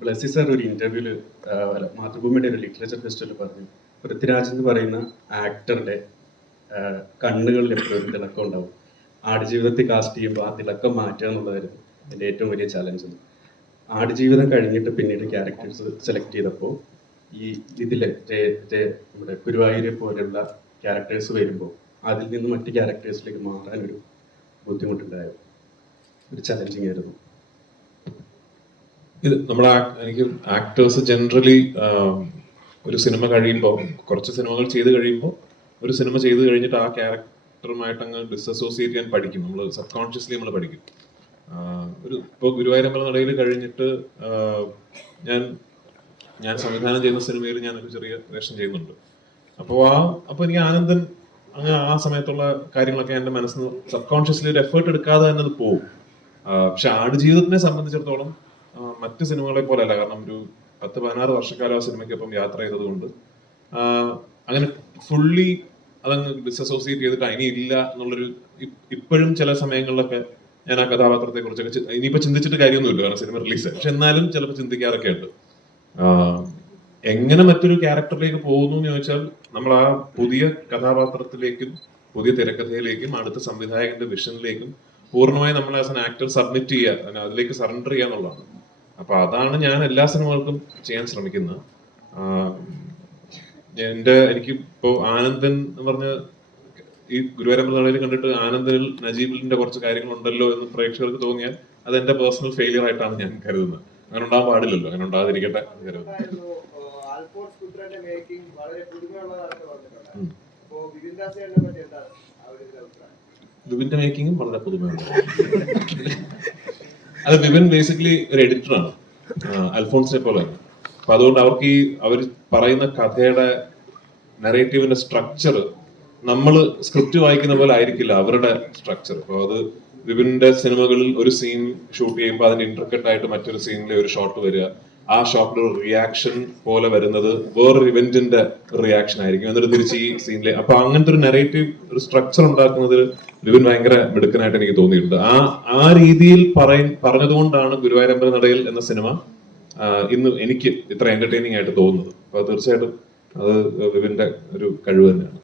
Blessy sir ഒരു ഇന്റർവ്യൂല് മാതൃഭൂമിയുടെ ഒരു ലിറ്ററേച്ചർ ഫെസ്റ്റിവലിൽ പറഞ്ഞു, പൃഥ്വിരാജ് എന്ന് പറയുന്ന ആക്ടറുടെ കണ്ണുകളിൽ എപ്പോഴും ഒരു തിളക്കം ഉണ്ടാവും. ആടുജീവിതത്തിൽ കാസ്റ്റ് ചെയ്യുമ്പോൾ ആ തിളക്കം മാറ്റുക എന്നുള്ളതായിരുന്നു എൻ്റെ ഏറ്റവും വലിയ ചാലഞ്ച്. ആടുജീവിതം കഴിഞ്ഞിട്ട് പിന്നീട് ക്യാരക്ടേഴ്സ് സെലക്ട് ചെയ്തപ്പോൾ ഈ ഇതിലെ നമ്മുടെ ഗുരുവായൂരെ പോലെയുള്ള ക്യാരക്ടേഴ്സ് വരുമ്പോൾ അതിൽ നിന്ന് മറ്റ് ക്യാരക്ടേഴ്സിലേക്ക് മാറാനൊരു ബുദ്ധിമുട്ടുണ്ടായിരുന്നു, ഒരു ചലഞ്ചിങ് ആയിരുന്നു. ഇത് നമ്മളെ എനിക്ക് ആക്ടേഴ്സ് ജനറലി ഒരു സിനിമ കഴിയുമ്പോൾ, കുറച്ച് സിനിമകൾ ചെയ്ത് കഴിയുമ്പോൾ, ഒരു സിനിമ ചെയ്ത് കഴിഞ്ഞിട്ട് ആ ക്യാരക്ടറുമായിട്ട് അങ്ങ് ഡിസസോസിയേറ്റ് ചെയ്യാൻ പഠിക്കും. നമ്മൾ സബ് കോൺഷ്യസ്ലി നമ്മൾ പഠിക്കും. ഇപ്പോൾ ഗുരുവായൂരമ്പലനടയിൽ കഴിഞ്ഞിട്ട് ഞാൻ സംവിധാനം ചെയ്യുന്ന സിനിമയിൽ ഞാനൊരു ചെറിയ വേഷം ചെയ്യുന്നുണ്ട്. അപ്പോൾ എനിക്ക് ആനന്ദൻ അങ്ങനെ ആ സമയത്തുള്ള കാര്യങ്ങളൊക്കെ എൻ്റെ മനസ്സിൽ നിന്ന് സബ് കോൺഷ്യസ്ലി ഒരു എഫേർട്ട് എടുക്കാതെ തന്നെ അത് പോകും. പക്ഷെ ആടുജീവിതത്തിനെ സംബന്ധിച്ചിടത്തോളം മറ്റ് സിനിമകളെ പോലെ അല്ല. കാരണം ഒരു 10-16 വർഷക്കാലം ആ സിനിമയ്ക്കൊപ്പം യാത്ര ചെയ്തത് കൊണ്ട് അങ്ങനെ ഫുള്ളി അതങ്ങ് ഡിസസോസിയേറ്റ് ചെയ്തിട്ട് ഇനി ഇല്ല എന്നുള്ളൊരു, ഇപ്പോഴും ചില സമയങ്ങളിലൊക്കെ ഞാൻ ആ കഥാപാത്രത്തെ കുറിച്ചൊക്കെ ഇനിയിപ്പോ ചിന്തിച്ചിട്ട് കാര്യമൊന്നുമില്ല, കാരണം സിനിമ റിലീസായി. പക്ഷെ എന്നാലും ചിലപ്പോൾ ചിന്തിക്കാറൊക്കെ ഉണ്ട്. എങ്ങനെ മറ്റൊരു ക്യാരക്ടറിലേക്ക് പോകുന്നു എന്ന് ചോദിച്ചാൽ, നമ്മൾ ആ പുതിയ കഥാപാത്രത്തിലേക്കും പുതിയ തിരക്കഥയിലേക്കും അടുത്ത സംവിധായകന്റെ വിഷനിലേക്കും പൂർണ്ണമായി നമ്മൾ ആസ് എൻ ആക്ടർ സബ്മിറ്റ് ചെയ്യുക, അതിലേക്ക് സറണ്ടർ ചെയ്യുക എന്നുള്ളതാണ്. അപ്പൊ അതാണ് ഞാൻ എല്ലാ സിനിമകൾക്കും ചെയ്യാൻ ശ്രമിക്കുന്നത്. എനിക്ക് ഇപ്പോ ആനന്ദൻ എന്ന് പറഞ്ഞ ഈ ഗുരുവായൂരമ്പലനടയിൽ കണ്ടിട്ട് ആനന്ദനിൽ നജീബിലിന്റെ കുറച്ച് കാര്യങ്ങളുണ്ടല്ലോ എന്ന് പ്രേക്ഷകർക്ക് തോന്നിയാൽ അത് എന്റെ പേഴ്സണൽ ഫെയിലിയർ ആയിട്ടാണ് ഞാൻ കരുതുന്നത്. അങ്ങനെ ഉണ്ടാകാൻ പാടില്ലല്ലോ, അങ്ങനെ ഉണ്ടാകാതിരിക്കട്ടെ എന്ന് കരുതുന്നു. വിപിന്റെ മേക്കിങ്ങും വളരെ പുതുമയാണ്. അത് വിപിൻ ബേസിക്കലി ഒരു എഡിറ്ററാണ്, അൽഫോൺസിനെ പോലെ. അപ്പൊ അതുകൊണ്ട് അവർക്ക് അവർ പറയുന്ന കഥയുടെ നറേറ്റീവിന്റെ സ്ട്രക്ചർ നമ്മൾ സ്ക്രിപ്റ്റ് വായിക്കുന്ന പോലെ ആയിരിക്കില്ല അവരുടെ സ്ട്രക്ചർ. അപ്പോൾ അത് വിപിന്റെ സിനിമകളിൽ ഒരു സീൻ ഷൂട്ട് ചെയ്യുമ്പോൾ അതിന്റെ ഇന്റർകട്ട് ആയിട്ട് മറ്റൊരു സീനിലെ ഒരു ഷോട്ട് വരിക, ആ ഷോട്ടിൽ ഒരു റിയാക്ഷൻ പോലെ വരുന്നത് വേറൊരു ഇവന്റിന്റെ റിയാക്ഷൻ ആയിരിക്കും, എന്നിട്ട് തിരിച്ച് ഈ സീനിലെ. അപ്പൊ അങ്ങനത്തെ ഒരു നറേറ്റീവ് ഒരു സ്ട്രക്ചർ ഉണ്ടാക്കുന്നതിൽ വിപിൻ ഭയങ്കര മിടുക്കനായിട്ട് എനിക്ക് തോന്നിയിട്ടുണ്ട്. ആ രീതിയിൽ പറഞ്ഞതുകൊണ്ടാണ് ഗുരുവായൂരമ്പലനടയിൽ എന്ന സിനിമ ഇന്ന് എനിക്ക് ഇത്ര എന്റർടൈനിങ് ആയിട്ട് തോന്നുന്നത്. അപ്പൊ തീർച്ചയായിട്ടും അത് വിപിന്റെ ഒരു കഴിവ് തന്നെയാണ്.